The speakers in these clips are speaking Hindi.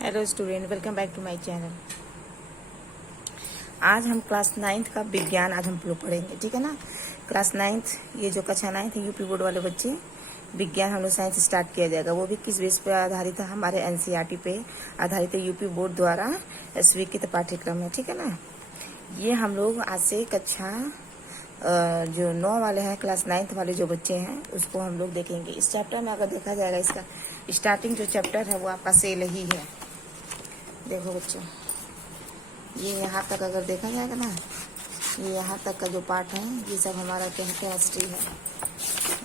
Hello student, welcome back to my channel. आज हम क्लास 9th का विज्ञान आज हम लोग पढ़ेंगे, ठीक है ना। क्लास 9th ये जो कक्षा 9th है, यूपी बोर्ड वाले बच्चे, विज्ञान हम लोग साइंस स्टार्ट किया जाएगा। वो भी किस बेस पे आधारित है? हमारे एनसीईआरटी पे आधारित है, यूपी बोर्ड द्वारा स्वीकृत पाठ्यक्रम है, ठीक है ना। ये हम लोग आज से कक्षा जो 9 वाले हैं, क्लास 9th वाले जो बच्चे हैं, उसको हम लोग देखेंगे। इस चैप्टर में अगर देखा जाएगा, इसका स्टार्टिंग जो चैप्टर है वो आपका सेल ही है। देखो बच्चों, ये यहाँ तक अगर देखा जाएगा ना, ये यहाँ तक का जो पार्ट है ये सब हमारा क्या है, केमिस्ट्री है।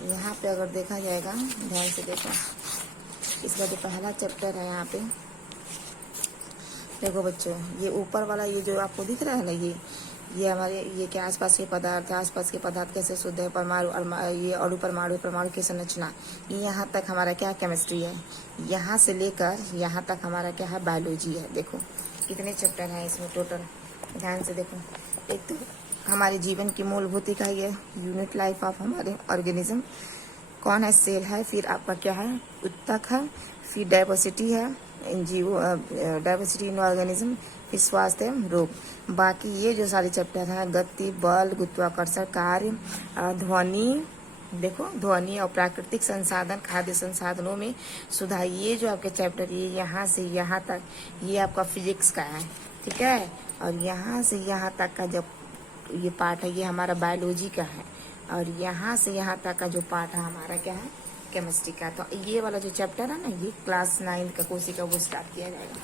यहाँ पे अगर देखा जाएगा, ध्यान से देखो, इसका जो पहला चैप्टर है यहाँ पे देखो बच्चों, ये ऊपर वाला ये जो आपको दिख रहा है ना, ये हमारे ये के आसपास के पदार्थ, आसपास के पदार्थ कैसे शुद्ध है, परमाणु, ये अणु परमाणु, परमाणु की संरचना, यहाँ तक हमारा क्या केमिस्ट्री है। यहाँ से लेकर यहाँ तक हमारा क्या है, बायोलॉजी है। देखो कितने चैप्टर हैं इसमें टोटल, ध्यान से देखो। एक तो हमारे जीवन की मूलभूत इकाई है, यूनिट लाइफ ऑफ हमारे ऑर्गेनिज्म, कौन है, सेल है। फिर आपका क्या है, उत्तक है। फिर डाइवर्सिटी है, जीव डाइवर्सिटी इन ऑर्गेनिज्म। फिर स्वास्थ्य, रोग। बाकी ये जो सारे चैप्टर हैं, गति, बल, गुरुत्वाकर्षण, कार्य, ध्वनि, देखो ध्वनि और प्राकृतिक संसाधन, खाद्य संसाधनों में सुधार, ये जो आपके चैप्टर, ये यहाँ से यहाँ तक ये आपका फिजिक्स का है, ठीक है। और यहाँ से यहाँ तक का जब ये पार्ट है, ये हमारा बायोलॉजी का है। और यहाँ से यहाँ तक का जो पार्ट है हमारा क्या है, केमिस्ट्री का। तो ये वाला जो चैप्टर है ना, ये क्लास 9 का कोशिका वो स्टार्ट किया जाएगा।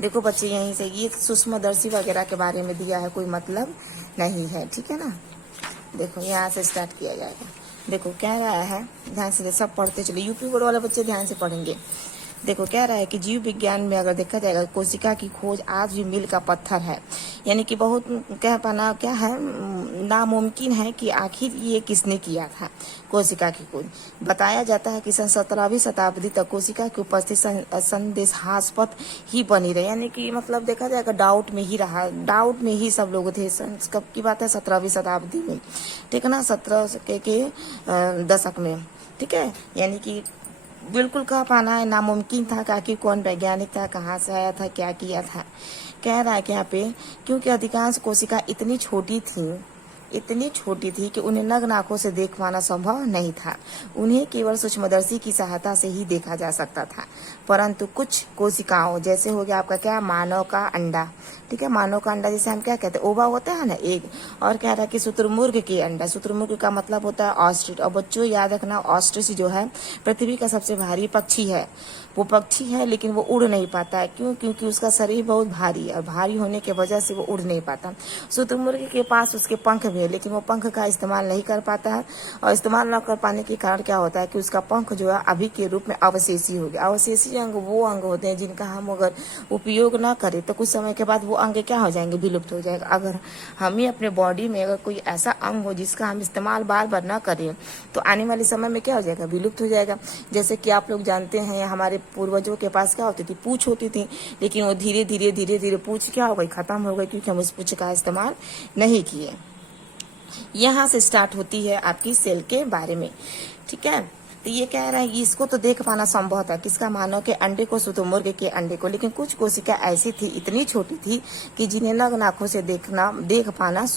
देखो बच्चे, यहीं से ये सूक्ष्मदर्शी वगैरह के बारे में दिया है, कोई मतलब नहीं है, ठीक है ना। देखो यहाँ से स्टार्ट किया जाएगा। देखो क्या रहा है, ध्यान से सब पढ़ते चले, यूपी बोर्ड वाले बच्चे ध्यान से पढ़ेंगे। देखो क्या रहा है कि जीव विज्ञान में अगर देखा जाएगा, कोशिका की खोज आज भी मील का पत्थर है। यानी कि बहुत कह पाना क्या है, नामुमकिन है कि आखिर ये किसने किया था कोशिका की खोज। बताया जाता है कि सन 17वीं शताब्दी तक कोशिका की उपस्थिति संदेहास्पद ही बनी रही। यानी कि मतलब देखा जाएगा डाउट में ही रहा, डाउट में ही सब लोग थे। कब की बात है, 17वीं शताब्दी में, ठीक है ना, 17 के दशक में, ठीक है। यानी कि बिल्कुल कह पाना है नामुमकिन था कि आखिर कौन वैज्ञानिक था, कहाँ से आया था, क्या किया था। कह रहा है कि यहाँ पे, क्योंकि अधिकांश कोशिका इतनी छोटी थी कि उन्हें नग्न आंखों से देख पाना संभव नहीं था। उन्हें केवल सूक्ष्मदर्शी की सहायता से ही देखा जा सकता था। परंतु कुछ कोशिकाओं, जैसे हो गया आपका क्या, मानव का अंडा, ठीक है, मानव का अंडा जिसे हम क्या कहते हैं, ओवा होता है ना एक। और कह रहा है कि शुतुरमुर्ग के अंडा, शुतुरमुर्ग का मतलब होता है ऑस्ट्रिच। और बच्चों याद रखना, ऑस्ट्रिच जो है पृथ्वी का सबसे भारी पक्षी है। वो पक्षी है लेकिन वो उड़ नहीं पाता है। क्यों? क्योंकि उसका शरीर बहुत भारी है, और भारी होने की वजह से वो उड़ नहीं पाता। शुतुरमुर्ग के पास उसके पंख भी है, लेकिन वो पंख का इस्तेमाल नहीं कर पाता है। और इस्तेमाल न कर पाने के कारण क्या होता है कि उसका पंख जो है अभी के रूप में अवशेषी हो गया। अवशेषी अंग वो अंग होते हैं जिनका हम अगर उपयोग न करें तो कुछ समय के बाद वो अंग क्या हो जाएंगे, विलुप्त हो जाएगा। अगर हमें अपने बॉडी में अगर कोई ऐसा अंग हो जिसका हम इस्तेमाल बार बार न करें तो आने वाले समय में क्या हो जाएगा, विलुप्त हो जाएगा। जैसे कि आप लोग जानते हैं, हमारे पूर्वजों के पास क्या होती थी, पूंछ होती थी, लेकिन वो धीरे धीरे पूंछ क्या हो गई, खत्म हो गई, क्योंकि हम उस पूंछ का इस्तेमाल नहीं किए। यहाँ से स्टार्ट होती है आपकी सेल के बारे में, ठीक है। तो ये कह रहा है कि इसको तो देख पाना संभव था, किसका, मानव के अंडे को, शुतुरमुर्ग के अंडे को। लेकिन कुछ कोशिका ऐसी थी, इतनी छोटी थी कि जिन्हें नग्न आंखों से देख पाना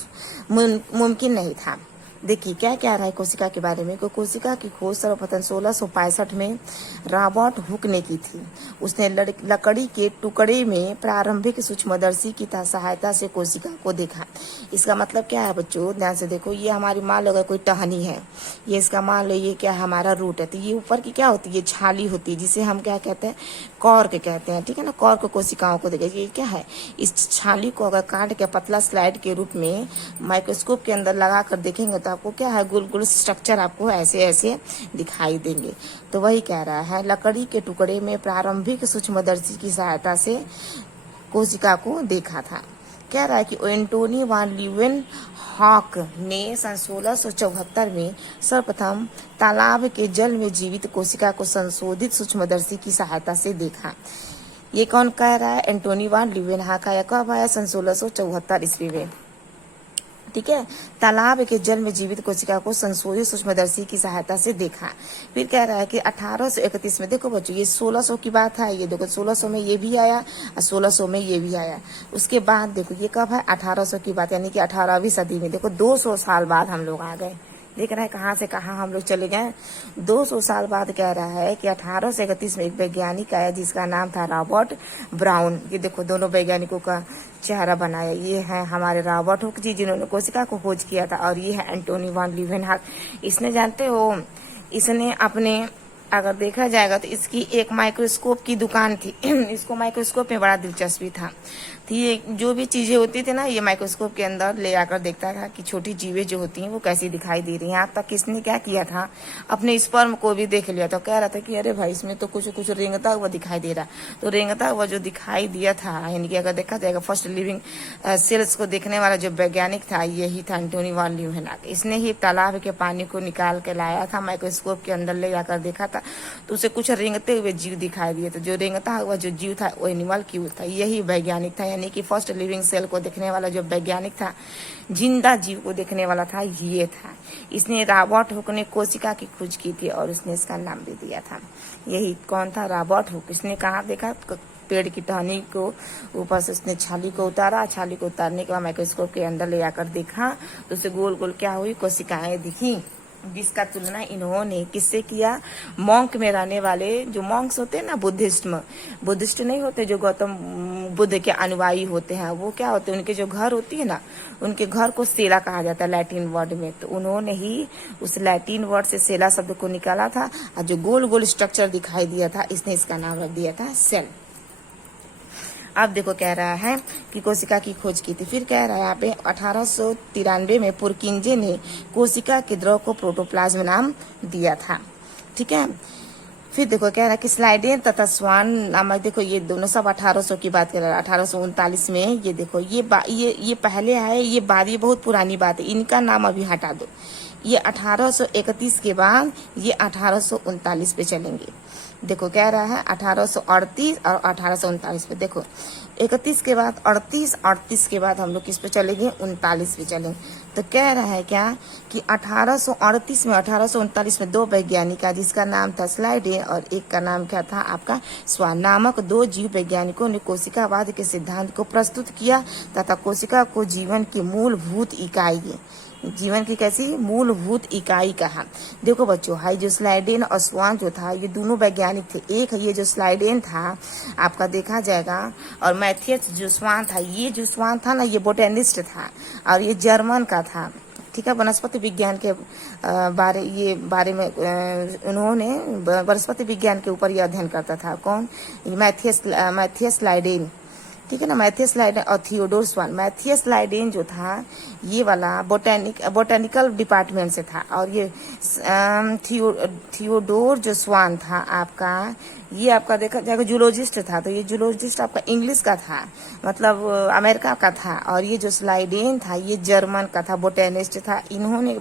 मुमकिन नहीं था। देखिए क्या कह रहा है कोशिका के बारे में। कोशिका की खोज सर्वप्रथम 1665 में रॉबर्ट हुक ने की थी। उसने लकड़ी के टुकड़े में प्रारंभिक सूक्ष्मदर्शी की सहायता से कोशिका को देखा। इसका मतलब क्या है बच्चों, ध्यान से देखो। ये हमारी मान लो अगर कोई टहनी है, ये इसका मान लो ये क्या है, हमारा रूट है। तो ये ऊपर की क्या होती है, ये छाली होती है, जिसे हम क्या कहते हैं, कॉर्क कहते हैं, ठीक है ना। कॉर्क कोशिकाओं को देखिए, ये क्या है, इस छाली को अगर काट के पतला स्लाइड के रूप में माइक्रोस्कोप के अंदर लगा कर देखेंगे तो आपको क्या है, गोल गोल स्ट्रक्चर आपको ऐसे ऐसे दिखाई देंगे। तो वही कह रहा है, लकड़ी के टुकड़े में प्रारंभिक सूक्ष्मदर्शी की सहायता से कोशिका को देखा था। कह रहा है कि एंटोनी वान लीवन हॉक ने सन 1674 में सर्वप्रथम तालाब के जल में जीवित कोशिका को संशोधित सूक्ष्मदर्शी की सहायता से देखा। ये कौन कह रहा है, एंटोनी वान लीवन हॉक आया, कब आया, सन 1674 ईस्वी में। ठीक है। तालाब के जल में जीवित कोशिका को संशोधित सूक्ष्मदर्शी की सहायता से देखा। फिर कह रहा है कि 1831 में, देखो बच्चों ये 1600 की बात है, ये देखो 1600 में ये भी आया और 1600 में ये भी आया। उसके बाद देखो ये कब है, 1800 की बात, यानी कि 18वीं सदी में। देखो 200 साल बाद हम लोग आ गए। देख रहे हैं कहाँ से कहाँ हम लोग चले गए। 200 साल बाद कह रहा है कि 1831 में एक वैज्ञानिक आया जिसका नाम था रॉबर्ट ब्राउन। ये देखो दोनों वैज्ञानिकों का चेहरा बनाया। ये है हमारे रॉबर्ट हुक जी जिन्होंने कोशिका को खोज किया था, और ये है एंटोनी वॉन लीवेनहॉक। इसने जानते हो, इसने अपने, अगर देखा जाएगा तो इसकी एक माइक्रोस्कोप की दुकान थी। इसको माइक्रोस्कोप में बड़ा दिलचस्पी था। तो ये जो भी चीजें होती थी ना, ये माइक्रोस्कोप के अंदर ले आकर देखता था कि छोटी जीवें जो होती हैं वो कैसी दिखाई दे रही हैं। यहाँ तक किसने क्या किया था, अपने स्पर्म को भी देख लिया। तो कह रहा था कि अरे भाई इसमें तो कुछ कुछ रेंगता हुआ दिखाई दे रहा। तो रेंगता हुआ जो दिखाई दिया था, यानी कि अगर देखा जाएगा फर्स्ट लिविंग सेल्स को देखने वाला जो वैज्ञानिक था यही था एंटोनी वॉन लीवेनहॉक। इसने ही तालाब के पानी को निकाल के लाया था, माइक्रोस्कोप के अंदर ले जाकर देखा था, तो उसे कुछ रेंगते हुए जीव दिखाई दिए। तो जो रेंगता हुआ जो जीव था वो एनिमल क्यू था, यही वैज्ञानिक था। यानी कि फर्स्ट लिविंग सेल को देखने वाला जो वैज्ञानिक था, जिंदा जीव को देखने वाला था, ये था। इसने रॉबर्ट हुक ने कोशिका की खोज की थी और उसने इसका नाम भी दिया था। यही कौन था, रॉबर्ट हुक। इसने कहाँ देखा, पेड़ की टहनी को ऊपर से उसने छाली को उतारा। छाली को उतारने के बाद माइक्रोस्कोप के अंदर ले आकर देखा तो उसे गोल गोल क्या हुई, कोशिकाएं दिखी, जिसका तुलना इन्होंने किससे किया, मॉन्क में रहने वाले जो मॉन्क्स होते हैं ना, बुद्धिस्ट नहीं होते, जो गौतम बुद्ध के अनुयायी होते हैं, वो क्या होते हैं, उनके जो घर होती है ना, उनके घर को सेला कहा जाता है लैटिन वर्ड में। तो उन्होंने ही उस लैटिन वर्ड से सेला शब्द को निकाला था, और जो गोल गोल स्ट्रक्चर दिखाई दिया था, इसने इसका नाम रख दिया था सेल। अब देखो कह रहा है कि कोशिका की खोज की थी। फिर कह रहा है यहाँ पे 1893 में पुरकिंजे ने कोशिका के द्रव को प्रोटोप्लाज्म नाम दिया था। ठीक है। फिर देखो कह रहा है कि स्लाइडेन तथा स्वान नामक, देखो ये दोनों सब 1800 की बात कर रहा है। 1839 में ये देखो ये पहले आए, ये बात, ये बहुत पुरानी बात है, इनका नाम अभी हटा दो। ये 1831 के बाद ये 1839 पे चलेंगे। देखो कह रहा है 1838 और 1839 पे। देखो 31 के बाद 38 के बाद हम लोग किस पे चलेंगे, 39 पे चलेंगे। तो कह रहा है क्या कि 1838 में 1839 में दो वैज्ञानिक, जिसका नाम था स्लाइडे और एक का नाम क्या था आपका स्वान, नामक दो जीव वैज्ञानिकों ने कोशिकावाद के सिद्धांत को प्रस्तुत किया तथा कोशिका को जीवन की मूलभूत इकाई, जीवन की कैसी मूलभूत इकाई कहा। देखो बच्चों, हाई जो स्लाइडेन और स्वान जो था, ये दोनों वैज्ञानिक थे। एक ये जो स्लाइडेन था आपका देखा जाएगा, और मैथियस जो स्वान था, ये जो स्वान था ना, ये बोटेनिस्ट था और ये जर्मन का था। ठीक है। वनस्पति विज्ञान के बारे में उन्होंने वनस्पति विज्ञान के ऊपर ये अध्ययन करता था। कौन, मैथियस लाइडेन। ठीक है ना, मैथियस लाइडेन और थियोडोर स्वान। मैथियस लाइडेन जो था ये वाला बोटेनिकल डिपार्टमेंट से था, और ये थियोडोर जो स्वान था आपका, ये आपका देखा जाएगा जूलॉजिस्ट था। तो ये जूलॉजिस्ट आपका इंग्लिश का था, मतलब अमेरिका का था, और ये जो स्लाइडेन था ये जर्मन का था, बोटेनिस्ट था। इन्होंने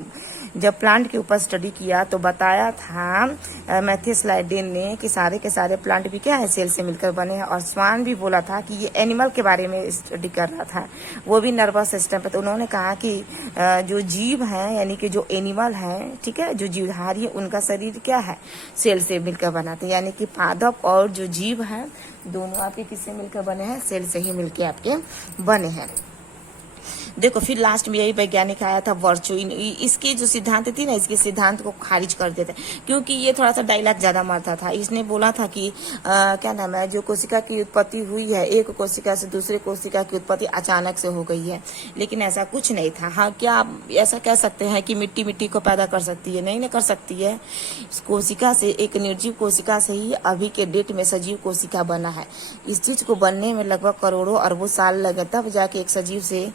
जब प्लांट के ऊपर स्टडी किया तो बताया था मैथियस लाइडेन ने कि सारे के सारे प्लांट भी क्या है, सेल से मिलकर बने हैं। और स्वान भी बोला था कि ये एनिमल के बारे में स्टडी कर रहा था, वो भी नर्वस सिस्टम पे। तो उन्होंने कहा कि जो जीव हैं, यानी कि जो एनिमल हैं, ठीक है, जो जीवधारी है, उनका शरीर क्या है, सेल से मिलकर बना था। यानी कि पादप और जो जीव है दोनों आपके किससे मिलकर बने हैं, सेल से ही मिलकर आपके बने हैं। देखो फिर लास्ट में यही वैज्ञानिक आया था वर्चू। इसकी जो सिद्धांत थी ना, इसके सिद्धांत को खारिज कर देते, क्योंकि ये थोड़ा सा डायलॉग ज्यादा मारता था। इसने बोला था कि क्या नाम है, जो कोशिका की उत्पत्ति हुई है, एक कोशिका से दूसरे कोशिका की उत्पत्ति अचानक से हो गई है, लेकिन ऐसा कुछ नहीं था। हाँ, क्या आप ऐसा कह सकते हैं कि मिट्टी मिट्टी को पैदा कर सकती है? नहीं कर सकती है। कोशिका से, एक निर्जीव कोशिका से ही अभी के डेट में सजीव कोशिका बना है। इस चीज को बनने में लगभग करोड़ों अरबों साल लगे, तब जाके एक सजीव से,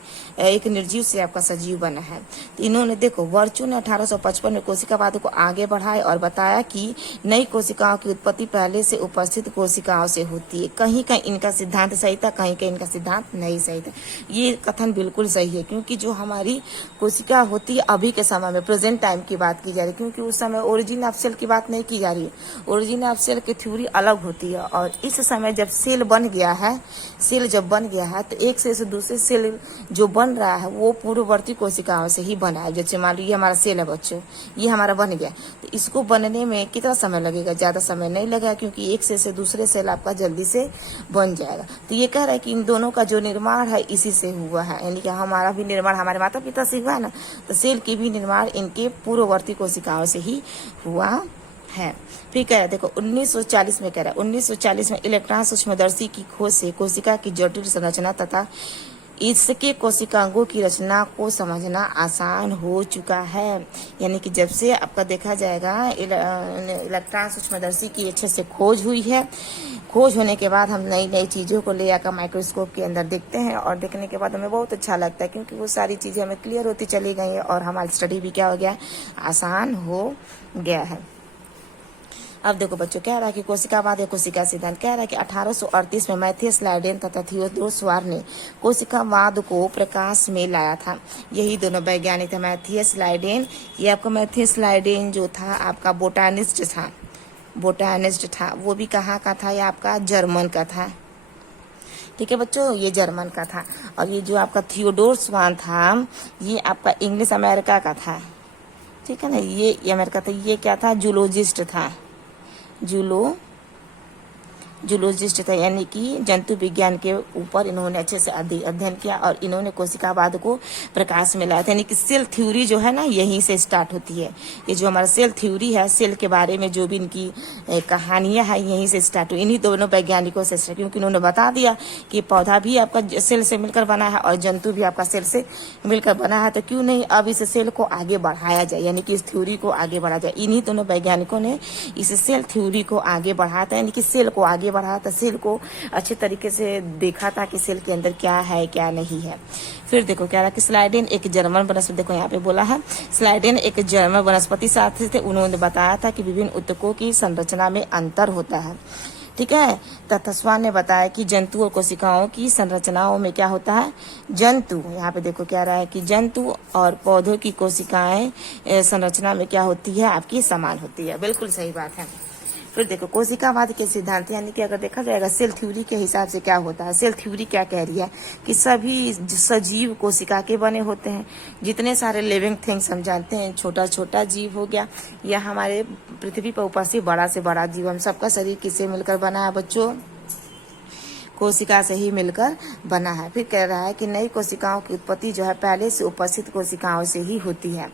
एक निर्जीव से आपका सजीव बना है। तो इन्होंने देखो, वर्चू ने 1855 में कोशिकावाद को आगे बढ़ाए और बताया कि नई कोशिकाओं की उत्पत्ति पहले से उपस्थित कोशिकाओं से होती है। कहीं कहीं इनका सिद्धांत सही था, कहीं कहीं इनका सिद्धांत नहीं सही था। ये कथन बिल्कुल सही है, क्योंकि जो हमारी कोशिका होती है अभी के समय में, प्रेजेंट टाइम की बात की जा रही है, क्योंकि उस समय ओरिजिन ऑफ सेल की बात नहीं की जा रही है। ओरिजिन ऑफ सेल की थ्योरी अलग होती है, और इस समय जब सेल बन गया है, सेल जब बन गया है, तो एक से दूसरे सेल जो बन रहा है वो पूर्ववर्ती कोशिकाओं से ही बना है। जैसे मान लो ये हमारा सेल है बच्चों, ये हमारा बन गया, तो इसको बनने में कितना समय लगेगा? ज़्यादा समय नहीं लगेगा, क्योंकि एक सेल से दूसरे सेल आपका जल्दी से बन जाएगा। तो ये कह रहा है कि इन दोनों का जो निर्माण है इसी से हुआ है, यानी कि हमारा भी निर्माण हमारे माता पिता से हुआ है ना, तो सेल की भी निर्माण इनके पूर्ववर्ती कोशिकाओं से ही हुआ है। फिर कह रहा है देखो 1940 में कह रहा है 1940 में इलेक्ट्रॉन सूक्ष्मदर्शी की खोज से कोशिका की जटिल संरचना तथा इसके कोशिकांगों की रचना को समझना आसान हो चुका है। यानी कि जब से आपका देखा जाएगा इलेक्ट्रॉन सूक्ष्मदर्शी की अच्छे से खोज हुई है, खोज होने के बाद हम नई नई चीज़ों को ले आकर माइक्रोस्कोप के अंदर देखते हैं, और देखने के बाद हमें बहुत अच्छा लगता है, क्योंकि वो सारी चीज़ें हमें क्लियर होती चली गई हैं और हमारी स्टडी भी क्या हो गया, आसान हो गया है। अब देखो बच्चों कह रहा है कि कोशिकावाद या कोशिका सिद्धांत कह रहा है कि 1838 में मैथियस लाइडेन तथा थियोडोर स्वार ने कोशिकावाद को प्रकाश में लाया था। यही दोनों वैज्ञानिक थे, मैथियस लाइडेन। ये आपका मैथियस लाइडेन जो था आपका बोटानिस्ट था, वो भी कहाँ का था? ये आपका जर्मन का था। ठीक है बच्चों, ये जर्मन का था। और ये जो आपका थियोडोर स्वान था, ये आपका इंग्लिश अमेरिका का था। ठीक है ना, ये अमेरिका था। ये क्या था? जूलॉजिस्ट था, जूलॉजिस्ट था, यानी कि जंतु विज्ञान के ऊपर इन्होंने अच्छे से अध्ययन किया और इन्होंने कोशिकावाद को प्रकाश में लाया था। यानी कि सेल थ्योरी जो है ना, यहीं से स्टार्ट होती है। ये जो हमारा सेल थ्योरी है, सेल के बारे में जो भी इनकी कहानियां हैं, यहीं से स्टार्ट हुई, इन्हीं दोनों वैज्ञानिकों से स्टार्ट, क्योंकि उन्होंने बता दिया कि पौधा भी आपका सेल से मिलकर बना है और जंतु भी आपका सेल से मिलकर बना है, तो क्यों नहीं अब इस सेल को आगे बढ़ाया जाए, यानी कि इस थ्योरी को आगे बढ़ाया जाए। इन्हीं दोनों वैज्ञानिकों ने इस सेल थ्योरी को आगे बढ़ाया था, यानी कि सेल को आगे बढ़ाया था, सेल को अच्छे तरीके से देखा था कि सेल के अंदर क्या है क्या नहीं है। फिर देखो क्या रहा कि स्लाइडेन एक जर्मन वनस्पति, देखो यहाँ पे बोला है स्लाइडेन एक जर्मन वनस्पति शास्त्री थे। उन्होंने बताया था कि विभिन्न ऊतकों की संरचना में अंतर होता है। ठीक है, तथा स्वान ने बताया कि जंतु और कोशिकाओं की संरचनाओं में क्या होता है, जंतु, यहाँ पे देखो क्या रहा है कि जंतु और पौधों की कोशिकाएं संरचना में क्या होती है, आपकी समान होती है। बिल्कुल सही बात है। फिर देखो कोशिकावाद के सिद्धांत, यानी कि अगर देखा जाएगा सेल थ्योरी के हिसाब से क्या होता है, सेल थ्योरी क्या कह रही है कि सभी सजीव कोशिका के बने होते हैं। जितने सारे लिविंग थिंग्स हम जानते हैं, छोटा छोटा जीव हो गया या हमारे पृथ्वी पर उपस्थित बड़ा से बड़ा जीव, हम सबका शरीर किससे मिलकर बना है बच्चों, कोशिका से ही मिलकर बना है। फिर कह रहा है कि नई कोशिकाओं की उत्पत्ति जो है पहले से उपस्थित कोशिकाओं से ही होती है।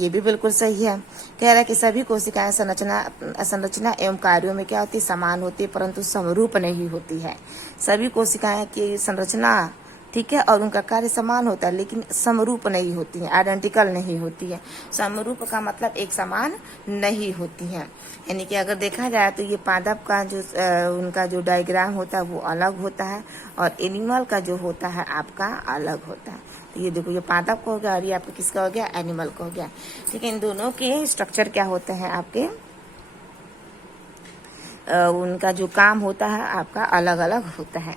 ये भी बिल्कुल सही है। कह रहा है कि सभी कोशिकाएं संरचना एवं कार्यों में क्या होती है, समान होती है, परंतु समरूप नहीं होती है। सभी कोशिकाएं की संरचना ठीक है और उनका कार्य समान होता है, लेकिन समरूप नहीं होती है, आइडेंटिकल नहीं होती है। समरूप का मतलब एक समान नहीं होती है। यानी कि अगर देखा जाए तो ये पादप का जो उनका जो डायग्राम होता है वो अलग होता है और एनिमल का जो होता है आपका अलग होता है। तो ये देखो ये पादप को हो गया और ये आपका किसका हो गया, एनिमल का हो गया। ठीक है, इन दोनों के स्ट्रक्चर क्या होते हैं आपके, उनका जो काम होता है आपका अलग अलग होता है।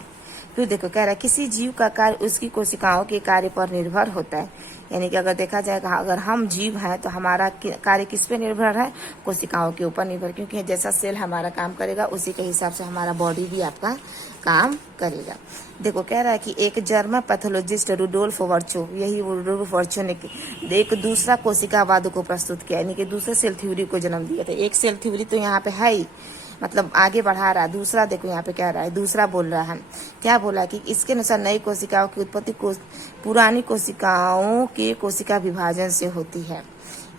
फिर देखो कह रहा है किसी जीव का कार्य उसकी कोशिकाओं के कार्य पर निर्भर होता है। यानी कि अगर देखा जाएगा अगर हम जीव हैं तो हमारा कार्य किस पे निर्भर है, कोशिकाओं के ऊपर निर्भर, क्योंकि जैसा सेल हमारा काम करेगा उसी के हिसाब से हमारा बॉडी भी आपका काम करेगा। देखो कह रहा है कि एक जर्मन पैथोलॉजिस्ट रुडोल्फ वर्चो, यही रुडोल्फ वर्चो ने एक दूसरा कोशिकावाद को प्रस्तुत किया, यानी कि दूसरे सेल थ्योरी को जन्म दिया था। एक सेल थ्योरी तो यहाँ पे है ही, मतलब आगे बढ़ा रहा है, दूसरा देखो यहाँ पे कह रहा है, दूसरा बोल रहा है, क्या बोला कि इसके अनुसार नई कोशिकाओं की उत्पत्ति पुरानी कोशिकाओं के कोशिका विभाजन से होती है।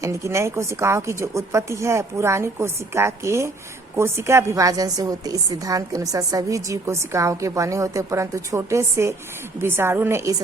यानी कि नई कोशिकाओं की जो उत्पत्ति है पुरानी कोशिका के कोशिका विभाजन से होती है। इस सिद्धांत के अनुसार सभी जीव कोशिकाओं के बने होते हैं, परंतु छोटे से विषाणु ने इस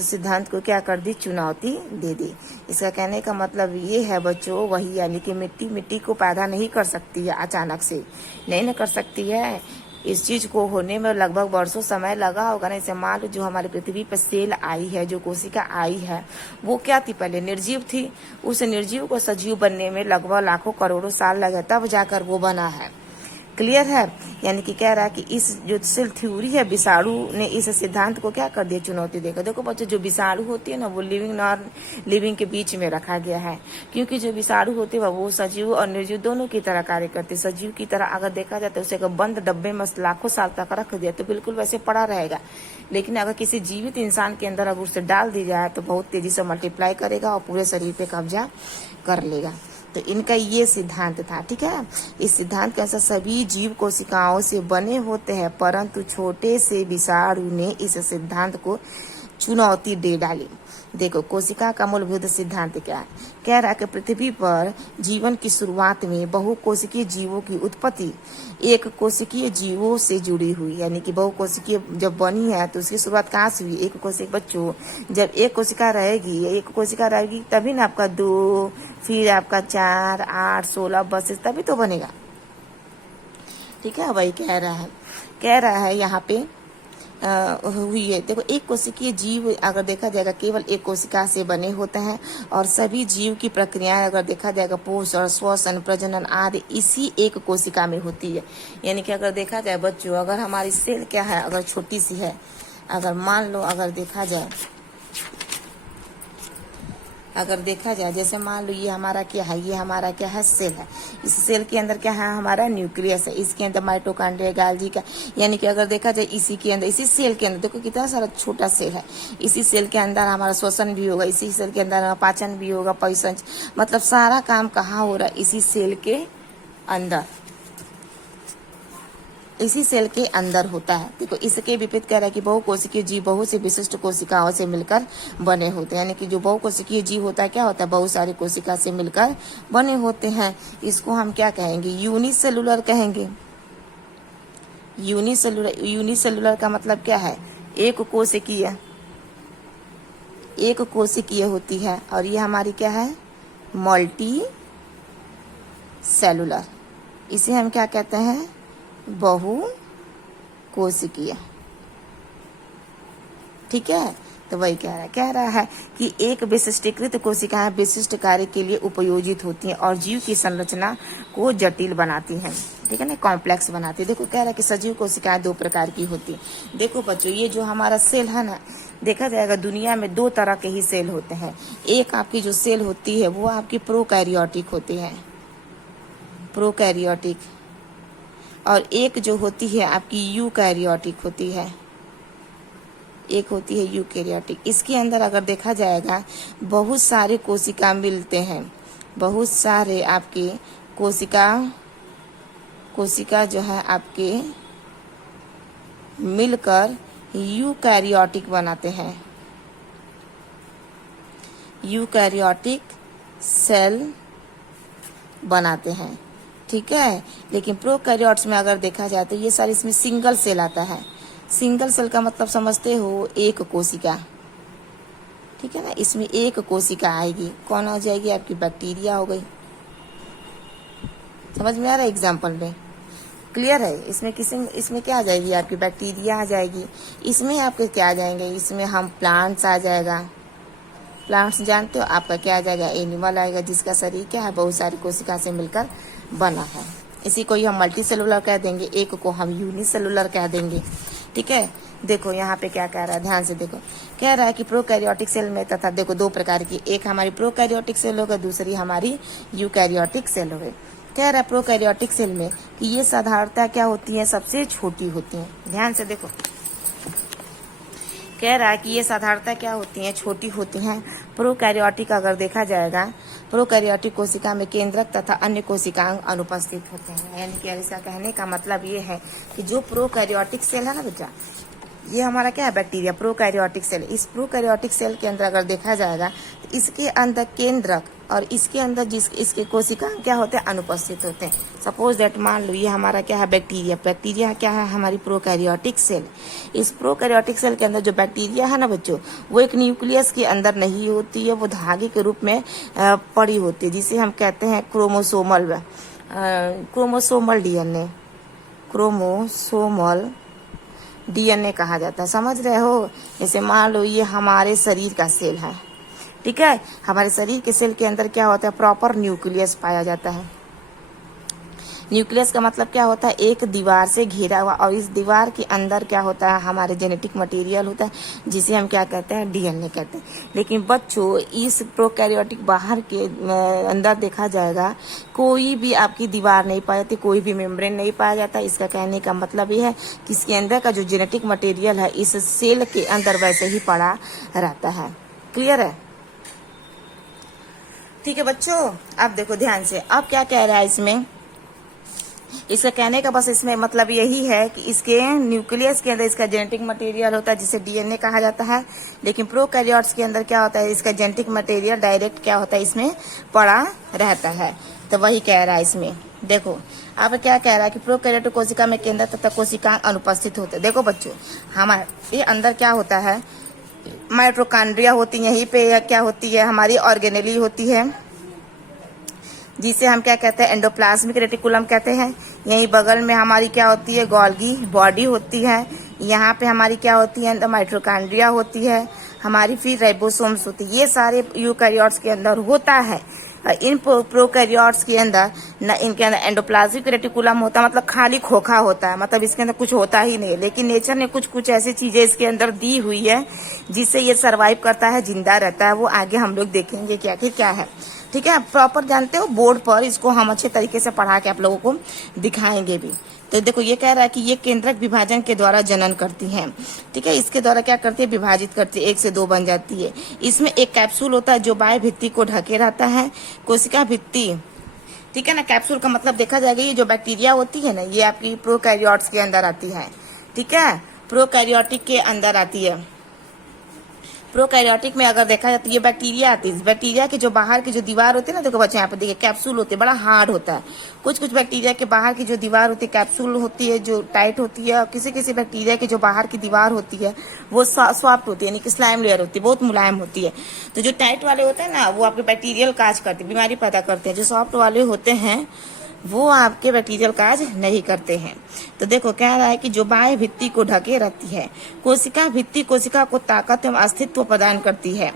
सिद्धांत को क्या कर दी, चुनौती दे दी। इसका कहने का मतलब ये है बच्चों वही, यानी कि मिट्टी को पैदा नहीं कर सकती है, अचानक से नहीं न कर सकती है। इस चीज को होने में लगभग वर्षों समय लगा होगा ना। इसे मान लो जो हमारी पृथ्वी पर सेल आई है, जो कोशिका आई है, वो क्या थी, पहले निर्जीव थी। उस निर्जीव को सजीव बनने में लगभग लाखों करोड़ों साल लगे, तब जाकर वो बना है। क्लियर है। यानी कि कह रहा है कि इस जो सेल थ्योरी है, विषाणु ने इस सिद्धांत को क्या कर दिया, चुनौती देकर। देखो बच्चों, जो विषाणु होती है ना, वो लिविंग नॉन लिविंग के बीच में रखा गया है, क्योंकि जो विषाणु होते हैं वो सजीव और निर्जीव दोनों की तरह कार्य करते। सजीव की तरह अगर देखा जाए तो उसे अगर बंद डब्बे में लाखों साल तक रख दिया तो बिल्कुल वैसे पड़ा रहेगा, लेकिन अगर किसी जीवित इंसान के अंदर अगर उसे डाल दी जाए तो बहुत तेजी से मल्टीप्लाई करेगा और पूरे शरीर पे कब्जा कर लेगा। तो इनका ये सिद्धांत था, ठीक है। इस सिद्धांत के अनुसार सभी जीव कोशिकाओं से बने होते हैं, परंतु छोटे से विषाणु ने इस सिद्धांत को चुनौती दे डाली। देखो कोशिका का मूलभूत सिद्धांत क्या है, कह रहा है कि पृथ्वी पर जीवन की शुरुआत में बहुकोशिकीय जीवों की उत्पत्ति एक कोशिकीय जीवों से जुड़ी हुई, यानी कि बहुकोशिकीय जब बनी है तो उसकी शुरुआत कहाँ से हुई, एक कोशिका। बच्चों जब एक कोशिका रहेगी तभी ना आपका 2, फिर आपका 4, 8, 16, 32 तभी तो बनेगा, ठीक है। वही कह रहा है यहाँ पे हुई है। देखो एक कोशिकीय जीव अगर देखा जाएगा केवल एक कोशिका से बने होते हैं, और सभी जीव की प्रक्रियाएं अगर देखा जाएगा पोषण, श्वसन, प्रजनन आदि इसी एक कोशिका में होती है। यानी कि अगर देखा जाए बच्चों, अगर हमारी सेल क्या है, अगर छोटी सी है, अगर मान लो अगर देखा जाए जैसे मान लो ये हमारा क्या है, ये हमारा क्या है, सेल है। इस सेल के अंदर क्या है, हमारा न्यूक्लियस है, इसके अंदर माइटोकॉन्ड्रिया, गाल्गी का, यानी कि अगर देखा जाए इसी के अंदर, इसी सेल के अंदर देखो कितना सारा छोटा सेल है, इसी सेल के अंदर हमारा श्वसन भी होगा, इसी सेल के अंदर हमारा पाचन भी होगा, परिसंच, मतलब सारा काम कहाँ हो रहा है, इसी सेल के अंदर, इसी सेल के अंदर होता है। देखो इसके विपरीत कह रहा है कि बहुकोशिकीय जीव बहुत से विशिष्ट कोशिकाओं से मिलकर बने होते हैं, यानी कि जो बहुकोशिकीय जीव होता है क्या होता है, बहुत सारी कोशिका से मिलकर बने होते हैं। इसको हम क्या कहेंगे, यूनिसेलुलर कहेंगे। यूनिसेलुलर का मतलब क्या है, एक कोशिकीय होती है, और ये हमारी क्या है, मल्टी सेलुलर। इसे हम क्या कहते हैं, बहुकोशिकीय, ठीक है। तो वही कह रहा है कि एक विशिष्टीकृत कोशिकाएं विशिष्ट कार्य के लिए उपयोजित होती हैं और जीव की संरचना को जटिल बनाती हैं, ठीक है ना, कॉम्प्लेक्स बनाती है। देखो कह रहा है कि सजीव कोशिकाएं 2 प्रकार की होती हैं। देखो बच्चों, ये जो हमारा सेल है ना, देखा जाएगा दुनिया में 2 तरह के ही सेल होते हैं। एक आपकी जो सेल होती है वो आपकी प्रोकैरियोटिक होती है, प्रोकैरियोटिक, और एक जो होती है आपकी यूकैरियोटिक होती है, एक होती है यूकैरियोटिक। इसके अंदर अगर देखा जाएगा बहुत सारे कोशिका मिलते हैं, बहुत सारे आपके कोशिका जो है आपके मिलकर यूकैरियोटिक बनाते हैं, यूकैरियोटिक सेल बनाते हैं, ठीक है। लेकिन प्रोकैरियोट्स में अगर देखा जाए तो ये सारे इसमें सिंगल सेल आता है। सिंगल सेल का मतलब समझते हो, एक कोशिका, ठीक है ना। इसमें एक कोशिका आएगी, कौन हो जाएगी, आपकी बैक्टीरिया हो गई। समझ में आ रहा है एग्जाम्पल में, क्लियर है। इसमें क्या आ जाएगी, आपकी बैक्टीरिया आ जाएगी। इसमें आपके क्या आ जाएंगे, इसमें हम प्लांट्स आ जाएगा। प्लांट्स जानते हो, आपका क्या आ जाएगा, एनिमल आएगा, जिसका शरीर क्या है, बहुत सारी कोशिका से मिलकर बना है। इसी को ही हम मल्टी सेलुलर कह देंगे, एक को हम यूनिसेलुलर कह देंगे, ठीक है। देखो यहाँ पे क्या कह रहा है, ध्यान से देखो। कह रहा है कि प्रोकैरियोटिक सेल में तथा देखो 2 प्रकार की, एक हमारी प्रोकैरियोटिक सेल होगा, दूसरी हमारी यूकैरियोटिक सेल होगी। कह रहा है प्रोकैरियोटिक सेल में कि ये साधारणतः क्या होती है, सबसे छोटी होती है। ध्यान से देखो, कह रहा है कि ये साधारणतः क्या होती हैं, छोटी होती हैं। प्रोकैरियोटिक अगर देखा जाएगा, प्रोकैरियोटिक कोशिका में केंद्रक तथा अन्य कोशिकांग अनुपस्थित होते हैं। यानी कि इसका कहने का मतलब ये है कि जो प्रोकैरियोटिक सेल है ना बेटा, ये हमारा क्या है, बैक्टीरिया, प्रोकैरियोटिक सेल। इस प्रोकैरियोटिक सेल के अंदर अगर देखा जाएगा तो इसके अंदर केंद्रक और इसके अंदर इसके कोशिका क्या होते हैं, अनुपस्थित होते हैं। सपोज दैट मान लो ये हमारा क्या है, बैक्टीरिया क्या है, हमारी प्रोकैरियोटिक सेल। इस प्रोकैरियोटिक सेल के अंदर जो बैक्टीरिया है ना बच्चों, वो एक न्यूक्लियस के अंदर नहीं होती है, वो धागे के रूप में पड़ी होती है, जिसे हम कहते हैं क्रोमोसोमल डीएनए कहा जाता है। समझ रहे हो। जैसे मान लो ये हमारे शरीर का सेल है, ठीक है। हमारे शरीर के सेल के अंदर क्या होता है, प्रॉपर न्यूक्लियस पाया जाता है। न्यूक्लियस का मतलब क्या होता है, एक दीवार से घिरा हुआ, और इस दीवार के अंदर क्या होता है, हमारे जेनेटिक मटेरियल होता है, जिसे हम क्या कहते हैं, डीएनए कहते हैं। लेकिन बच्चों इस प्रोकैरियोटिक बाहर के अंदर देखा जाएगा कोई भी आपकी दीवार नहीं पाई जाती, कोई भी मेम्ब्रेन नहीं पाया जाता। इसका कहने का मतलब ये है कि इसके अंदर का जो जेनेटिक मटेरियल है इस सेल के अंदर वैसे ही पड़ा रहता है। क्लियर है? ठीक है बच्चों, अब देखो ध्यान से, अब क्या कह रहा है इसमें, इसका कहने का बस इसमें मतलब यही है कि इसके न्यूक्लियस के अंदर इसका जेनेटिक मटेरियल होता है जिसे डीएनए कहा जाता है, लेकिन प्रोकैरियोट्स के अंदर क्या होता है, इसका जेनेटिक मटेरियल डायरेक्ट क्या होता है, इसमें पड़ा रहता है। तो वही कह रहा है इसमें, देखो अब क्या कह रहा है कि प्रोकैरियोटिक कोशिका में केंद्र तथा कोशिका अनुपस्थित होते हैं। देखो बच्चों, हमारे ये अंदर क्या होता है, माइटोकॉन्ड्रिया होती है, यहीं पे क्या होती है, हमारी ऑर्गेनेली होती है, जिसे हम क्या कहते हैं, एंडोप्लाज्मिक रेटिकुलम कहते हैं। यहीं बगल में हमारी क्या होती है, गोल्गी बॉडी होती है। यहाँ पे हमारी क्या होती है, माइटोकॉन्ड्रिया होती है हमारी, फिर राइबोसोम्स होती है। ये सारे यूकैरियोट्स के अंदर होता है। इन प्रोकैरियोट्स के अंदर न, इनके अंदर एंडोप्लाज्मिक रेटिकुलम होता है, मतलब खाली खोखा होता है, मतलब इसके अंदर कुछ होता ही नहीं है। लेकिन नेचर ने कुछ कुछ ऐसी चीजें इसके अंदर दी हुई है जिससे ये सरवाइव करता है, जिंदा रहता है। वो आगे हम लोग देखेंगे कि आखिर क्या है। ठीक है, प्रॉपर जानते हो, बोर्ड पर इसको हम अच्छे तरीके से पढ़ा के आप लोगों को दिखाएंगे भी। तो देखो ये कह रहा है कि ये केंद्रक विभाजन के द्वारा जनन करती हैं। ठीक है, इसके द्वारा क्या करती है, विभाजित करती है, 1 से 2 बन जाती है। इसमें एक कैप्सूल होता है जो बाह्य भित्ति को ढके रहता है। कोशिका भित्ति, ठीक है ना, कैप्सूल का मतलब देखा जाएगा ये जो बैक्टीरिया होती है ना, ये आपकी प्रोकैरियोट्स के अंदर आती है। ठीक है, प्रोकैरियोटिक के अंदर आती है। प्रोकैरियोटिक में अगर देखा जाए तो ये बैक्टीरिया आती है। बैक्टीरिया के जो बाहर की जो दीवार होती है ना, देखो बच्चे यहाँ पे देखिए कैप्सूल होते हैं, बड़ा हार्ड होता है। कुछ कुछ बैक्टीरिया के बाहर की जो दीवार होती है कैप्सूल होती है, जो टाइट होती है, और किसी किसी बैक्टीरिया की जो बाहर की दीवार होती है वो सॉफ्ट होती है, यानी कि स्लाइम लेयर होती है, बहुत मुलायम होती है। तो जो टाइट वाले होते हैं ना, वो आपके बैक्टीरियल काज करते हैं, बीमारी पैदा करते हैं। जो सॉफ्ट वाले होते हैं वो आपके बैक्टीरियल काज नहीं करते हैं। तो देखो कह रहा है कि जो बाह्य भित्ति को ढके रहती है, कोशिका भित्ति कोशिका को ताकत एवं अस्तित्व प्रदान करती है।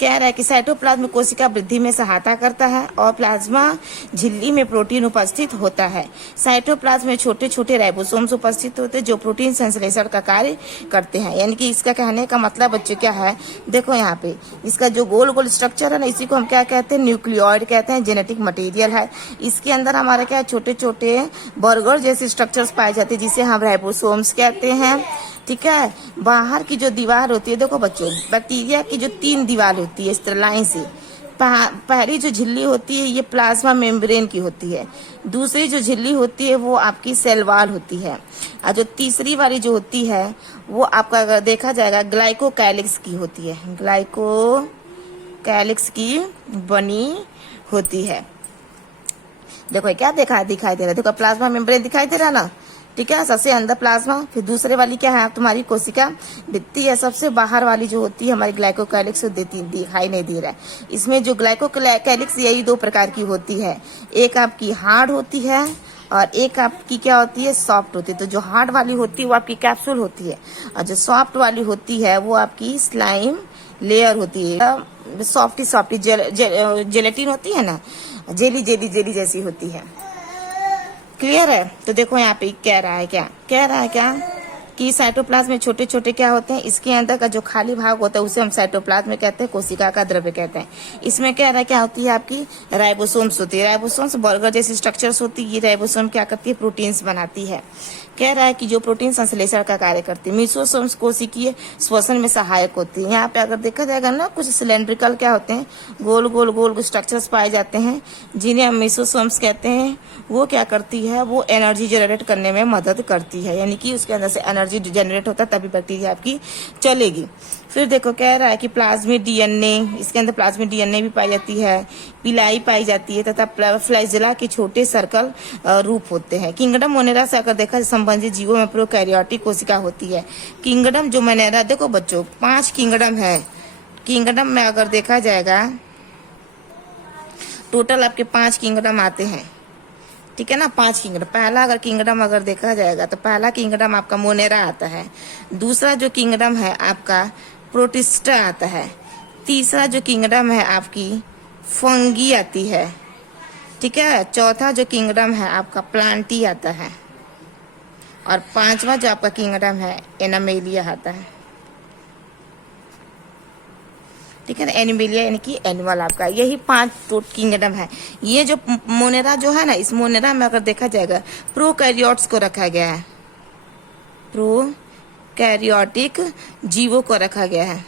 कह रहा है कि साइटोप्लाज्म कोशिका वृद्धि में सहायता करता है और प्लाज्मा झिल्ली में प्रोटीन उपस्थित होता है। साइटोप्लाज्म में छोटे छोटे राइबोसोम्स उपस्थित होते हैं जो प्रोटीन संश्लेषण का कार्य करते हैं। यानी कि इसका कहने का मतलब बच्चों क्या है, देखो यहाँ पे इसका जो गोल गोल स्ट्रक्चर है ना, इसी को हम क्या कहते हैं, न्यूक्लियोइड कहते हैं, जेनेटिक मटेरियल है। इसके अंदर हमारा क्या छोटे छोटे बर्गर जैसे स्ट्रक्चर्स पाए जाते हैं जिसे हम राइबोसोम्स कहते हैं। ठीक है, बाहर की जो दीवार होती है, देखो बच्चों बैक्टीरिया की जो 3 दीवार होती है इस तरह लाइन से। पहली जो झिल्ली होती है ये प्लाज्मा मेम्ब्रेन की होती है। दूसरी जो झिल्ली होती है वो आपकी सेल वॉल होती है। और जो तीसरी वाली जो होती है वो आपका अगर देखा जाएगा ग्लाइकोकैलिक्स की होती है, ग्लाइकोकैलिक्स की बनी होती है। देखो क्या दिखाई दे रहा है, देखो प्लाज्मा मेम्ब्रेन दिखाई दे रहा है ना। ठीक है, सबसे अंदर प्लाज्मा, फिर दूसरे वाली क्या है तुम्हारी कोशिका भित्ति है, सबसे बाहर वाली जो होती है हमारी ग्लाइकोकैलिक्स दिखाई नहीं दे रहा है। इसमें जो ग्लाइकोकैलिक्स यही 2 प्रकार की होती है, एक आपकी हार्ड होती है और एक आपकी क्या होती है, सॉफ्ट होती है। तो जो हार्ड वाली होती है वो आपकी कैप्सूल होती है, और जो सॉफ्ट वाली होती है वो आपकी स्लाइम लेयर होती है। सॉफ्टी जेलेटिन होती है ना, जेली जैसी होती है। क्लियर है? तो देखो यहाँ पे कह रहा है क्या कि साइटोप्लाज्म में छोटे छोटे क्या होते हैं, इसके अंदर का जो खाली भाग होता है उसे हम साइटोप्लाज्म कहते हैं, कोशिका का द्रव्य कहते हैं। इसमें कह रहा है क्या होती है, आपकी राइबोसोम्स होती है। राइबोसोम्स बर्गर जैसी स्ट्रक्चर्स होती है। ये राइबोसोम क्या करती है, प्रोटीन्स बनाती है। कह रहा है कि जो प्रोटीन संश्लेषण का कार्य करती है। मीसोसोम्स कोशिकीय श्वसन में सहायक होती है। यहाँ पे अगर देखा जाएगा ना, कुछ सिलेंड्रिकल क्या होते हैं, गोल गोल स्ट्रक्चर्स पाए जाते हैं जिन्हें हम मीसोसोम्स कहते हैं। वो क्या करती है, वो एनर्जी जनरेट करने में मदद करती है, यानी कि उसके अंदर से एनर्जी जनरेट होता है तभी बैक्टीरिया आपकी चलेगी। फिर देखो कह रहा है कि प्लाज्मिक डीएनए, इसके अंदर प्लाज्मिक डीएनए भी पाई जाती है, पिलाई पाई जाती है तथा फ्लैजेला के छोटे सर्कल रूप होते हैं। किंगडम मोनेरा से अगर देखा संबंधित जीवों में प्रोकैरियोटिक कोशिका होती है। किंगडम जो मोनेरा, देखो बच्चों 5 किंगडम है। किंगडम में अगर देखा जाएगा टोटल आपके 5 किंगडम आते हैं। ठीक है ना, 5 किंगडम। पहला अगर किंगडम अगर देखा जाएगा तो पहला किंगडम आपका मोनेरा आता है। दूसरा जो किंगडम है आपका प्रोटिस्टा आता है। तीसरा जो किंगडम है आपकी फंगी आती है। ठीक है। चौथा जो किंगडम है आपका प्लांटी आता है, और पांचवा जो आपका किंगडम है एनामेलिया आता है। ठीक है ना, एनिमेलिया यानी कि एनिमल आपका, यही 5 किंगडम है। ये जो मोनेरा जो है ना, इस मोनेरा में अगर देखा जाएगा प्रोकैरियोट्स को रखा गया है, प्रोकैरियोटिक जीवों को रखा गया है।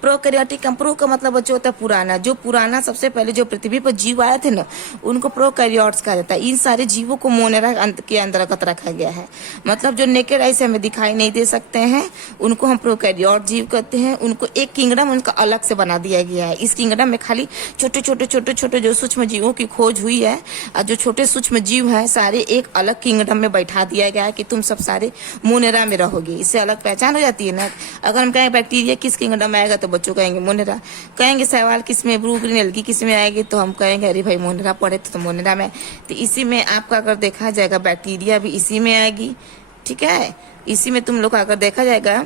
प्रोकैरियोटिक का प्रो का मतलब जो होता है पुराना, जो पुराना सबसे पहले जो पृथ्वी पर जीव आए थे ना, उनको प्रोकैरियोट्स कहा जाता है। इन सारे जीवों को मोनेरा के अंतर्गत रखा गया है। मतलब जो नेकेड आई से हमें दिखाई नहीं दे सकते हैं, उनको हम प्रोकैरियोट जीव कहते हैं। उनको एक किंगडम उनका अलग से बना दिया गया है। इस किंगडम में खाली छोटे छोटे जो सूक्ष्म जीवों की खोज हुई है, और जो छोटे सूक्ष्म जीव हैं सारे एक अलग किंगडम में बैठा दिया गया है कि तुम सब सारे मोनेरा में रहोगे। इससे अलग पहचान हो जाती है ना। अगर हम कहें बैक्टीरिया किस किंगडम में आएगा, तो बच्चों कहेंगे मोनेरा। कहेंगे सवाल किस में, ब्लू ग्रीन एल्गी किस में आएगी, तो हम कहेंगे अरे भाई मोनेरा पढ़े तो मोनेरा में। तो इसी में आपका अगर देखा जाएगा बैक्टीरिया भी इसी में आएगी। ठीक है, इसी में तुम लोग का अगर देखा जाएगा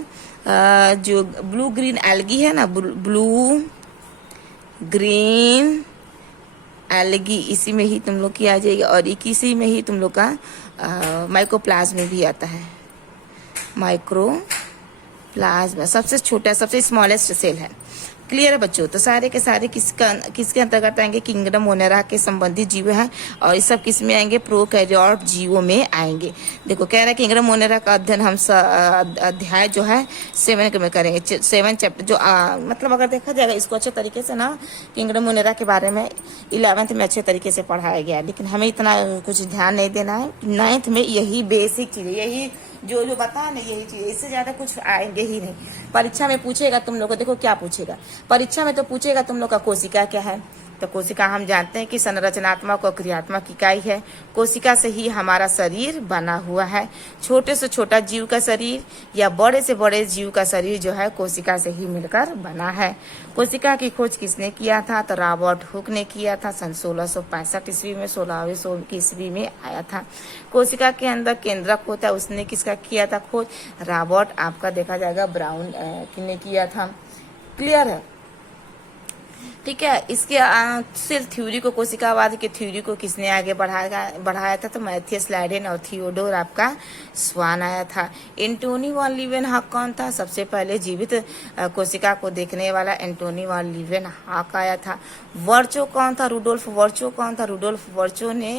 जो ब्लू ग्रीन एल्गी है ना, ब्लू ग्रीन एल्गी इसी में ही तुम लोग की आ जाएगी। और एक इसी में ही तुम लोग का माइक्रोप्लाज्म भी आता है। माइक्रोप्लाज्म सबसे छोटा सबसे स्मॉलेस्ट सेल है। क्लियर है बच्चों। तो सारे के सारे किसके अंतर्गत आएंगे, किंगडम मोनेरा के संबंधित जीव हैं, और ये सब किस में आएंगे, प्रोकैरियोट जीवों में आएंगे। देखो कह रहा है किंगडम मोनेरा का अध्ययन हम अध्याय जो है 7 में करेंगे। 7 चैप्टर जो मतलब अगर देखा जाएगा इसको अच्छे तरीके से ना, किंगडम मोनेरा के बारे में 11th में अच्छे तरीके से पढ़ाया गया है, लेकिन हमें इतना कुछ ध्यान नहीं देना है। 9th में यही बेसिक चीज है, यही जो बताया ना, यही चीज, इससे ज्यादा कुछ आएंगे ही नहीं। परीक्षा में पूछेगा तुम लोग को, देखो क्या पूछेगा परीक्षा में, तो पूछेगा तुम लोग का कोशिका क्या है। तो कोशिका हम जानते हैं कि संरचनात्मक और क्रियात्मक इकाई है। कोशिका से ही हमारा शरीर बना हुआ है। छोटे से छोटा जीव का शरीर या बड़े से बड़े जीव का शरीर जो है कोशिका से ही मिलकर बना है। कोशिका की खोज किसने किया था, तो रॉबर्ट हुक ने किया था सन 1665 ईस्वी में, 16वीं ईस्वी में आया था। कोशिका के अंदर केंद्रक होता है, उसने किसका किया था खोज, रॉबर्ट आपका देखा जाएगा ब्राउन ने किया था। क्लियर है, ठीक है। इसके सिर्फ थ्योरी को, कोशिकावाद के थ्योरी को किसने आगे बढ़ाया था, तो मैथियस लाइडेन और थियोडोर आपका स्वान आया था। एंटोनी वॉन लीवेनहॉक कौन था, सबसे पहले जीवित कोशिका को देखने वाला एंटोनी वॉन लीवेनहॉक आया था। वर्चो कौन था, रुडोल्फ वर्चो कौन था, रुडोल्फ वर्चो ने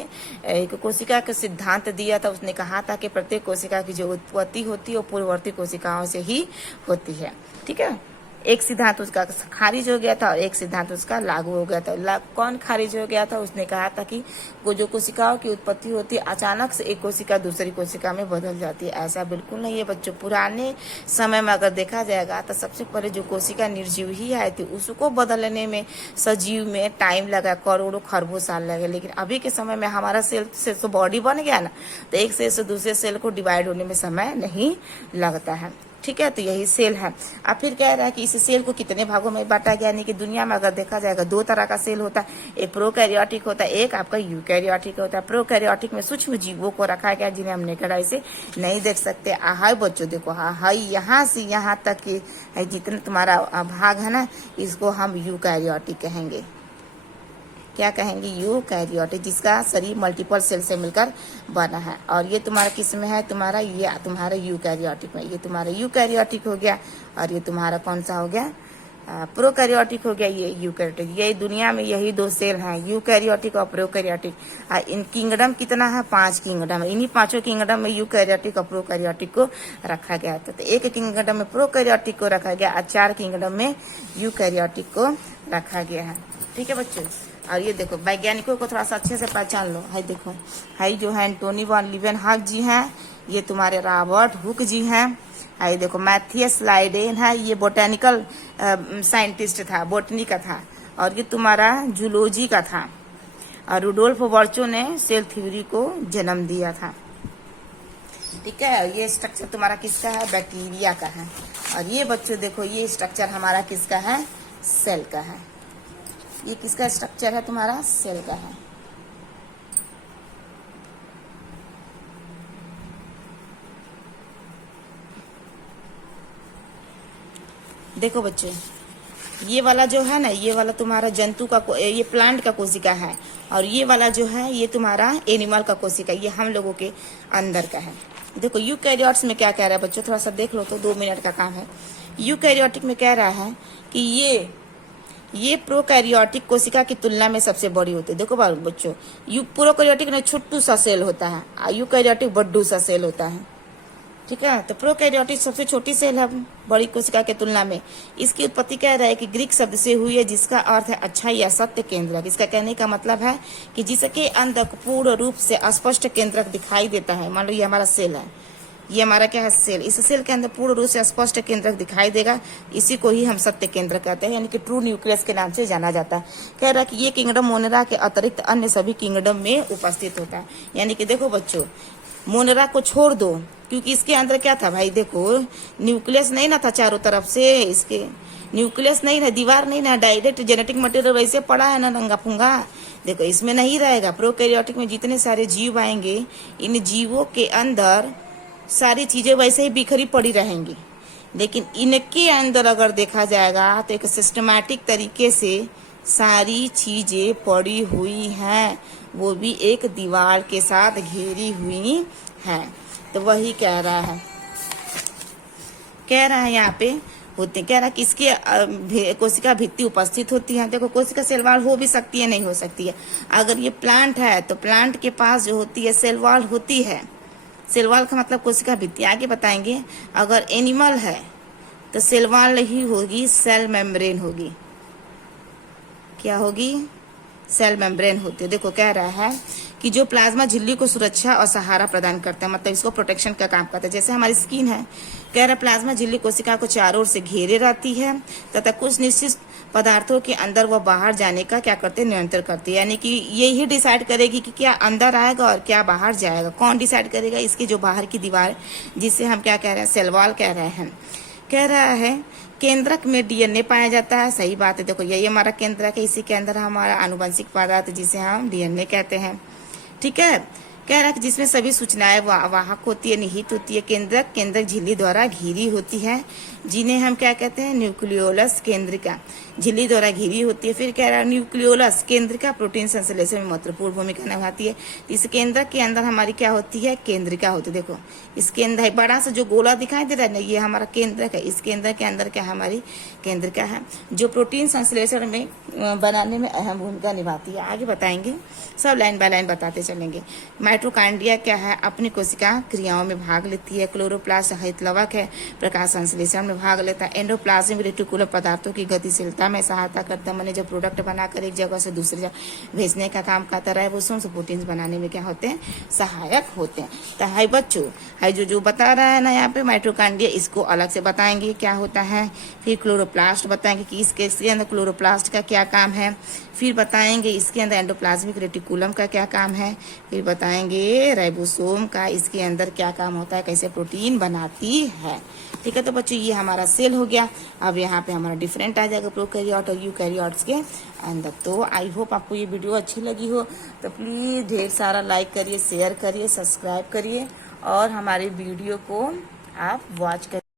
एक कोशिका का सिद्धांत दिया था। उसने कहा था कि प्रत्येक कोशिका की जो उत्पत्ति होती है वो पूर्ववर्ती कोशिकाओं से ही होती है। ठीक है, एक सिद्धांत उसका खारिज हो गया था और एक सिद्धांत उसका लागू हो गया था। कौन खारिज हो गया था, उसने कहा था कि वो जो कोशिकाओं की उत्पत्ति होती है अचानक से एक कोशिका दूसरी कोशिका में बदल जाती है। ऐसा बिल्कुल नहीं है बच्चों। पुराने समय में अगर देखा जाएगा तो सबसे पहले जो कोशिका निर्जीव ही आई थी उसको बदलने में सजीव में टाइम लगा, करोड़ों खरबों साल लगे। लेकिन अभी के समय में हमारा सेल से तो बॉडी बन गया ना, तो एक सेल से दूसरे सेल को डिवाइड होने में समय नहीं लगता है। ठीक है, तो यही सेल है। अब फिर कह रहा है कि इस सेल को कितने भागों में बांटा गया, यानी कि दुनिया में अगर देखा जाएगा 2 तरह का सेल होता है, एक प्रोकैरियोटिक होता है, एक आपका यूकैरियोटिक होता है। प्रोकैरियोटिक में सूक्ष्म जीवों को रखा गया जिन्हें हम नेकेड आई से नहीं देख सकते। हाय बच्चों देखो, हाय यहाँ से यहाँ तक की जितना तुम्हारा भाग है ना, इसको हम यूकैरियोटिक कहेंगे। क्या कहेंगे, यूकैरियोटिक, जिसका शरीर मल्टीपल सेल से मिलकर बना है। और ये तुम्हारा किस में है, तुम्हारा ये तुम्हारा यूकैरियोटिक में, ये तुम्हारा यूकैरियोटिक हो गया, और ये तुम्हारा कौन सा हो गया, प्रोकैरियोटिक हो गया, ये यूकैरियोटिक। ये दुनिया में यही 2 सेल हैं, यूकैरियोटिक और प्रोकैरियोटिक। इन किंगडम कितना है, 5 किंगडम है। इन्हीं 5 किंगडम में यूकैरियोटिक और प्रोकैरियोटिक को रखा गया था। तो एक किंगडम में प्रोकैरियोटिक को रखा गया और 4 किंगडम में यूकैरियोटिक को रखा गया है। ठीक है बच्चों, और ये देखो वैज्ञानिकों को थोड़ा सा अच्छे से पहचान लो। हाई देखो, हाई जो है एंटोनी वॉन लीवेनहॉक जी हैं, ये तुम्हारे रॉबर्ट हुक जी हैं। हाई देखो मैथियस लाइडेन है, ये बोटेनिकल साइंटिस्ट था, बोटनी का था, और ये तुम्हारा जूलॉजी का था। और रुडोल्फ वर्चो ने सेल थ्योरी को जन्म दिया था। ठीक है, ये स्ट्रक्चर तुम्हारा किसका है, बैक्टीरिया का है। और ये बच्चों देखो, ये स्ट्रक्चर हमारा किसका है, सेल का है। ये किसका स्ट्रक्चर है, तुम्हारा सेल का है। देखो बच्चों, ये वाला जो है ना, ये वाला तुम्हारा जंतु का ये प्लांट का कोशिका है, और ये वाला जो है ये तुम्हारा एनिमल का कोशिका, ये हम लोगों के अंदर का है। देखो यूकैरियोट्स में क्या कह रहा है बच्चों, थोड़ा सा देख लो तो 2 मिनट का काम है। यूकैरियोटिक में कह रहा है कि ये प्रोकैरियोटिक कोशिका की तुलना में सबसे बड़ी होती है। देखो बच्चों, प्रोकैरियोटिक में छोटू सा सेल होता है, यूकैरियोटिक बड्डू सा सेल होता है, ठीक है। तो प्रोकैरियोटिक सबसे छोटी सेल है बड़ी कोशिका के तुलना में। इसकी उत्पत्ति कह रहा है कि ग्रीक शब्द से हुई है, जिसका अर्थ है अच्छा या सत्य केंद्रक। इसका कहने का मतलब है कि जिसके अंदर पूर्ण रूप से स्पष्ट केंद्रक दिखाई देता है। मान लो ये हमारा सेल है, ये हमारा क्या है सेल, इस सेल के अंदर पूर्ण रूप से स्पष्ट केंद्रक दिखाई देगा, इसी को ही हम सत्य केंद्र कहते हैं, यानी कि ट्रू न्यूक्लियस के नाम से जाना जाता है। कह रहा है कि ये किंगडम मोनेरा के अतिरिक्त अन्य सभी किंगडम में उपस्थित होता है। यानी कि देखो बच्चों, मोनेरा को छोड़ दो, क्योंकि इसके अंदर क्या था भाई, देखो न्यूक्लियस नहीं ना था चारों तरफ से, इसके न्यूक्लियस नहीं ना, दीवार नहीं ना, डायरेक्ट जेनेटिक मटेरियल वैसे पड़ा है ना नंगा फूंगा। देखो इसमें नहीं रहेगा। प्रोकैरियोटिक में जितने सारे जीव आएंगे, इन जीवों के अंदर सारी चीजें वैसे ही बिखरी पड़ी रहेंगी, लेकिन इनके अंदर अगर देखा जाएगा तो एक सिस्टमैटिक तरीके से सारी चीजें पड़ी हुई हैं, वो भी एक दीवार के साथ घेरी हुई हैं। तो वही कह रहा है यहाँ पे होते, कह रहा है कि इसके कोशिका भित्ति उपस्थित होती है। देखो कोशिका सेल वॉल हो भी सकती है, नहीं हो सकती है। अगर ये प्लांट है तो प्लांट के पास जो होती है सेल वॉल होती है। सेल वॉल का मतलब कोशिका भित्ति, आगे बताएंगे। अगर एनिमल है तो सेल वॉल ही होगी, सेल मेम्ब्रेन होगी। क्या होगी? सेल मेम्ब्रेन होती है। देखो कह रहा है कि जो प्लाज्मा झिल्ली को सुरक्षा और सहारा प्रदान करता है, मतलब इसको प्रोटेक्शन का काम करता है। जैसे हमारी स्किन है, कह रहा प्लाज्मा झिल्ली कोशिका को चारों ओर से घेरे रहती है तथा कुछ निश्चित पदार्थों के अंदर व बाहर जाने का क्या करते हैं, नियंत्रण करती है। यानी कि ये ही डिसाइड करेगी कि क्या अंदर आएगा और क्या बाहर जाएगा। कौन डिसाइड करेगा? इसकी जो बाहर की दीवार, जिसे हम क्या कह रहे हैं, सेल वॉल कह रहे हैं। कह रहा है केंद्रक में डीएनए पाया जाता है। सही बात है। देखो यही हमारा केंद्रक है, इसी के अंदर हमारा आनुवंशिक पदार्थ जिसे हम डीएनए कहते हैं, ठीक है। कह रहा है कि जिसमें सभी सूचनाएं वाहक होती है, निहित होती है। केंद्रक झिल्ली द्वारा घिरी होती है, जिन्हें हम क्या कहते हैं, न्यूक्लियोलस केंद्रिका। झिल्ली द्वारा घिरी होती है। फिर कह रहा है न्यूक्लियोलस केंद्रिका प्रोटीन संश्लेषण में महत्वपूर्ण भूमिका निभाती है। इस केंद्रक के अंदर हमारी क्या होती है, केंद्रिका होती है। देखो इसके अंदर बड़ा सा जो गोला दिखाई दे रहा है ना, ये हमारा केंद्रक है। इस केंद्र के अंदर क्या हमारी केंद्रिका है, जो प्रोटीन संश्लेषण में बनाने में अहम भूमिका निभाती है। आगे बताएंगे, सब लाइन बाय लाइन बताते चलेंगे। माइटोकॉन्ड्रिया क्या है, अपनी कोशिका क्रियाओं में भाग लेती है। क्लोरोप्लास्ट हरितलवक है, प्रकाश संश्लेषण में भाग लेता है। एंडोप्लाज्मिक रेटिकुलम पदार्थों की गतिशीलता में सहायता करता है। मैंने जो प्रोडक्ट बनाकर एक जगह से दूसरी जगह भेजने का काम करता रहा है, वो सोम प्रोटीन बनाने में क्या होते हैं, सहायक होते हैं। तो हाई बच्चों, हाई जो बता रहा है ना यहाँ पे माइटोकॉन्ड्रिया, इसको अलग से बताएंगे क्या होता है। फिर क्लोरोप्लास्ट बताएंगे कि इसके अंदर क्लोरोप्लास्ट का क्या काम है। फिर बताएंगे इसके अंदर एंडोप्लाज्मिक रेटिकुलम का क्या काम है। फिर बताएंगे राइबोसोम का, इसके अंदर क्या काम होता है, कैसे प्रोटीन बनाती है। ठीक है। तो बच्चों ये हमारा सेल हो गया। अब यहाँ पे हमारा डिफरेंट आ जाएगा प्रोकैरियोट और यूकैरियोट्स के अंदर। तो आई होप आपको ये वीडियो अच्छी लगी हो, तो प्लीज ढेर सारा लाइक करिए, शेयर करिए, सब्सक्राइब करिए और हमारे वीडियो को आप वॉच करिए।